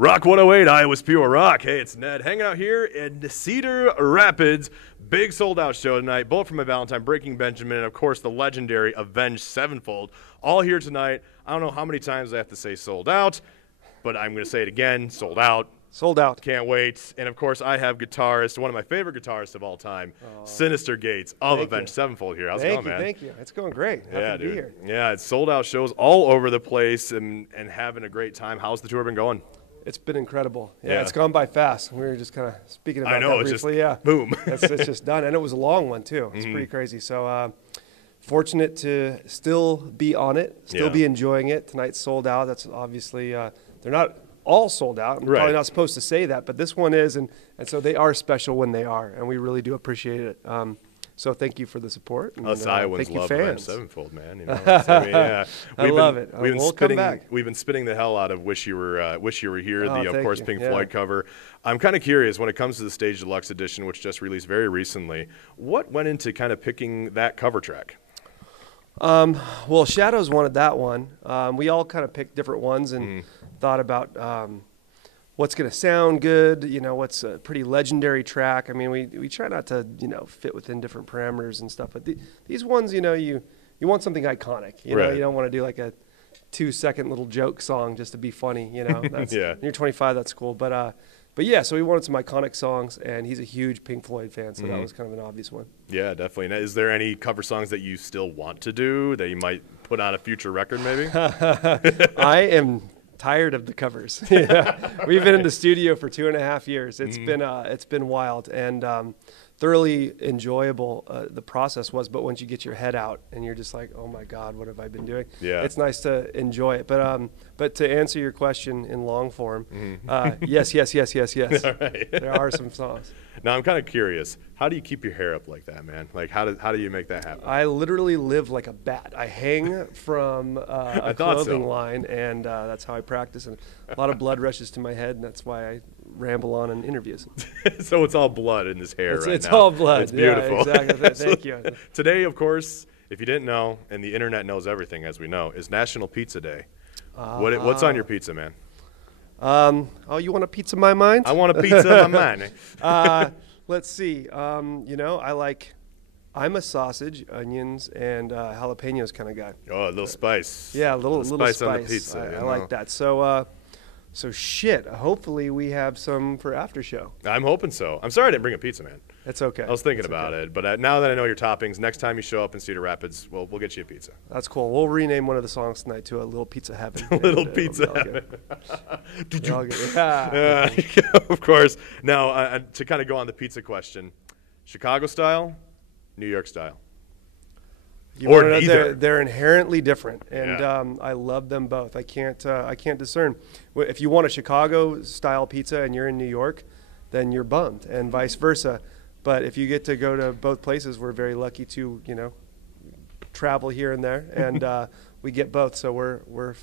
Rock 108, Iowa's Pure Rock. Hey, it's Ned hanging out here in Cedar Rapids. Big sold-out show tonight, both from my Valentine, Breaking Benjamin, and, of course, the legendary Avenged Sevenfold. All here tonight. I don't know how many times I have to say sold out, but I'm going to say it again, sold out. Sold out. Can't wait. And, of course, I have guitarist, one of my favorite guitarists of all time, Synyster Gates of Avenged Sevenfold here. How's it going, man? Thank you. It's going great. Happy to be here. Yeah, it's sold-out shows all over the place and having a great time. How's the tour been going? It's been incredible. Yeah, it's gone by fast. We were just kind of speaking about that briefly. Just, boom. It's just done. And it was a long one, too. It's pretty crazy. So fortunate to still be on it, still be enjoying it. Tonight's sold out. That's obviously, they're not all sold out. I'm probably not supposed to say that, but this one is. And so they are special when they are, and we really do appreciate it. So thank you for the support. And, us Iowans love Avenged Sevenfold, man. You know, I love it. We've been spinning the hell out of "Wish You Were Here," of course Pink Floyd cover. I'm kind of curious when it comes to the Stage Deluxe edition, which just released very recently. What went into kind of picking that cover track? Well, Shadows wanted that one. We all kind of picked different ones and thought about what's going to sound good, what's a pretty legendary track. I mean, we try not to, fit within different parameters and stuff. But these ones, you want something iconic. You don't want to do like a 2-second little joke song just to be funny. That's, when you're 25, that's cool. But yeah, so we wanted some iconic songs, and he's a huge Pink Floyd fan, so that was kind of an obvious one. Yeah, definitely. Now, is there any cover songs that you still want to do that you might put on a future record maybe? I am tired of the covers. We've been in the studio for 2.5 years. It's been wild and thoroughly enjoyable. The process was, but once you get your head out and you're just like, oh my God, what have I been doing? Yeah, it's nice to enjoy it. But to answer your question in long form, yes. All right. There are some songs. Now I'm kind of curious. How do you keep your hair up like that, man? Like how do you make that happen? I literally live like a bat. I hang from a clothing line, and that's how I practice. And a lot of blood rushes to my head, and that's why I ramble on in interviews. So it's all blood in this hair it's now. All blood. It's beautiful. Yeah, exactly. Thank you. Today, of course, if you didn't know, and the internet knows everything, as we know, is National Pizza Day. What's on your pizza, man? You want a pizza in my mind? I want a pizza in my mind. Let's see. I'm a sausage, onions, and jalapenos kind of guy. Oh, a little spice. Yeah, a little spice on the pizza. I like that. So shit. Hopefully we have some for after show. I'm hoping so. I'm sorry I didn't bring a pizza, man. It's okay. I was thinking about it, but now that I know your toppings, next time you show up in Cedar Rapids, we'll get you a pizza. That's cool. We'll rename one of the songs tonight to a Little Pizza Heaven. Little Pizza Heaven. Of course. Now, to kind of go on the pizza question, Chicago style, New York style. Or neither. They're inherently different, and I love them both. I can't discern. If you want a Chicago style pizza and you're in New York, then you're bummed, and vice versa. But if you get to go to both places, we're very lucky to travel here and there, and we get both. So we're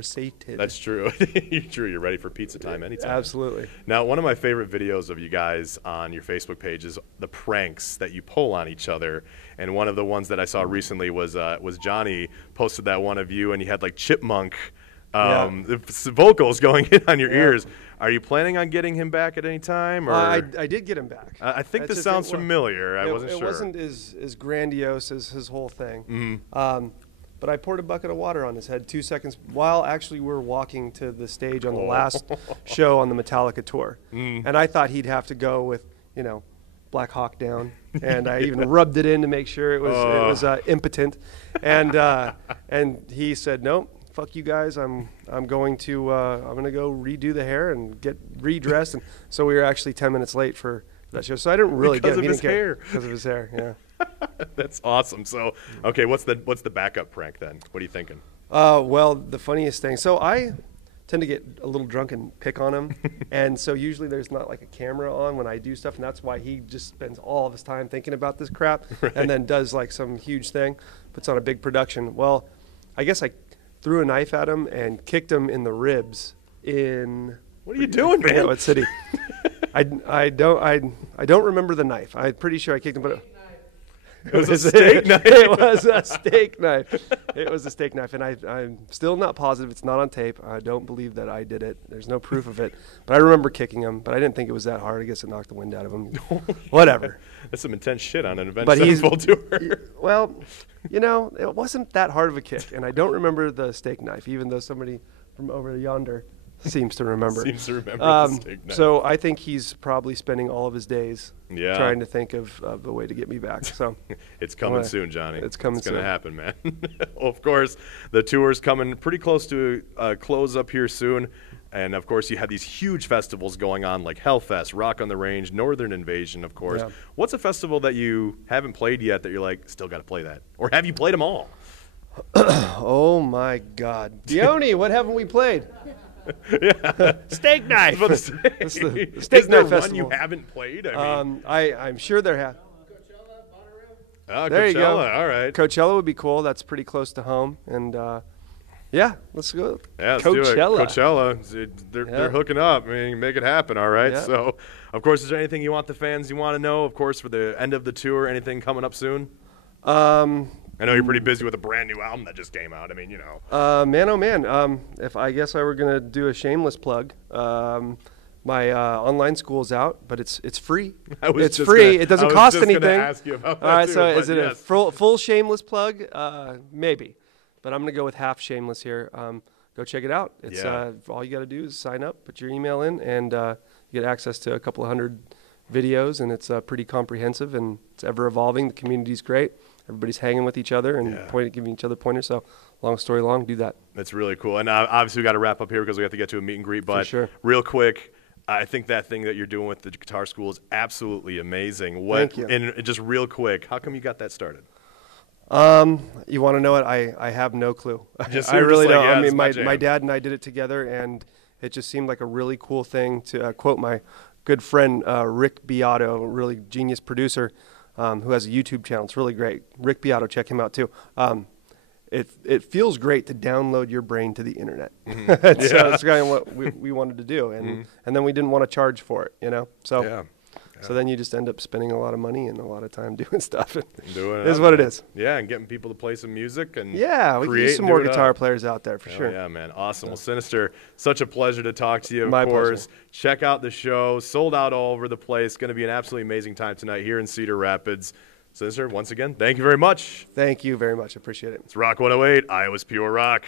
sated. That's true. You're ready for pizza time anytime. Absolutely. Now, one of my favorite videos of you guys on your Facebook page is the pranks that you pull on each other. And one of the ones that I saw recently was Johnny posted that one of you, and you had like chipmunk vocals going in on your ears. Are you planning on getting him back at any time? Or? I did get him back. I think this sounds familiar. I wasn't sure. It wasn't as grandiose as his whole thing. But I poured a bucket of water on his head 2 seconds while actually we were walking to the stage on the last show on the Metallica tour. And I thought he'd have to go with, Black Hawk Down. And I even rubbed it in to make sure it was impotent. And he said, nope. Fuck you guys! I'm going to go redo the hair and get redressed, and so we were actually 10 minutes late for that show. So I didn't really get him because of his hair. Yeah, that's awesome. So okay, what's the backup prank then? What are you thinking? Well, the funniest thing. So I tend to get a little drunk and pick on him, and so usually there's not like a camera on when I do stuff, and that's why he just spends all of his time thinking about this crap, and then does like some huge thing, puts on a big production. Well, I guess I threw a knife at him and kicked him in the ribs in. What are you doing, man? What city? I don't remember the knife. I'm pretty sure I kicked him, but It was a steak knife. It was a steak knife. It was a steak knife, and I'm still not positive. It's not on tape. I don't believe that I did it. There's no proof of it. But I remember kicking him, but I didn't think it was that hard. I guess it knocked the wind out of him. Whatever. That's some intense shit on an Avenged Sevenfold tour. Well, you know, it wasn't that hard of a kick, and I don't remember the steak knife, even though somebody from over yonder seems to remember. The steak knife. So I think he's probably spending all of his days trying to think of the way to get me back. So it's coming soon, Johnny. It's coming soon. It's going to happen, man. Well, of course, the tour's coming pretty close to close up here soon. And, of course, you have these huge festivals going on like Hellfest, Rock on the Range, Northern Invasion, of course. Yeah. What's a festival that you haven't played yet that you're like, still got to play that? Or have you played them all? Oh, my God. Dione, what haven't we played? Steak knife. The steak knife festival. One you haven't played? I mean, I'm sure there have. Coachella, Bonnaroo. There you go. All right. Coachella would be cool. That's pretty close to home, and yeah, let's go. Yeah, let's do it. Coachella. They're hooking up. I mean, make it happen. All right. Yeah. So, of course, is there anything you want the fans you want to know? Of course, for the end of the tour, anything coming up soon? I know you're pretty busy with a brand new album that just came out. I mean, you know. Man, oh man. If I guess I were gonna do a shameless plug, my online school's out, but it's free. It's free. It doesn't cost anything. I was just gonna ask you about that. All right. So is it a full shameless plug? Maybe, but I'm gonna go with half shameless here. Go check it out. It's all you got to do is sign up, put your email in, and you get access to a couple of hundred videos, and it's pretty comprehensive and it's ever evolving. The community's great. Everybody's hanging with each other and giving each other pointers. So, long story long, do that. That's really cool. And obviously, we got to wrap up here because we have to get to a meet and greet. But for sure. Real quick, I think that thing that you're doing with the guitar school is absolutely amazing. Thank you. And just real quick, how come you got that started? You want to know it? I have no clue. I really don't. I mean, my dad and I did it together, and it just seemed like a really cool thing to quote my good friend Rick Beato, really genius producer. Who has a YouTube channel. It's really great. Rick Beato, check him out too. It feels great to download your brain to the internet. Mm-hmm. So it's kind of what we wanted to do, and then we didn't want to charge for it, you know. So so then you just end up spending a lot of money and a lot of time doing stuff. It is what it is. Yeah, and getting people to play some music and we can use some more guitar players out there for sure. Yeah, man, awesome. Well, Synyster, such a pleasure to talk to you. Of My course, pleasure. Check out the show. Sold out all over the place. Going to be an absolutely amazing time tonight here in Cedar Rapids. Synyster, once again, thank you very much. Thank you very much. I appreciate it. It's Rock 108, Iowa's Pure Rock.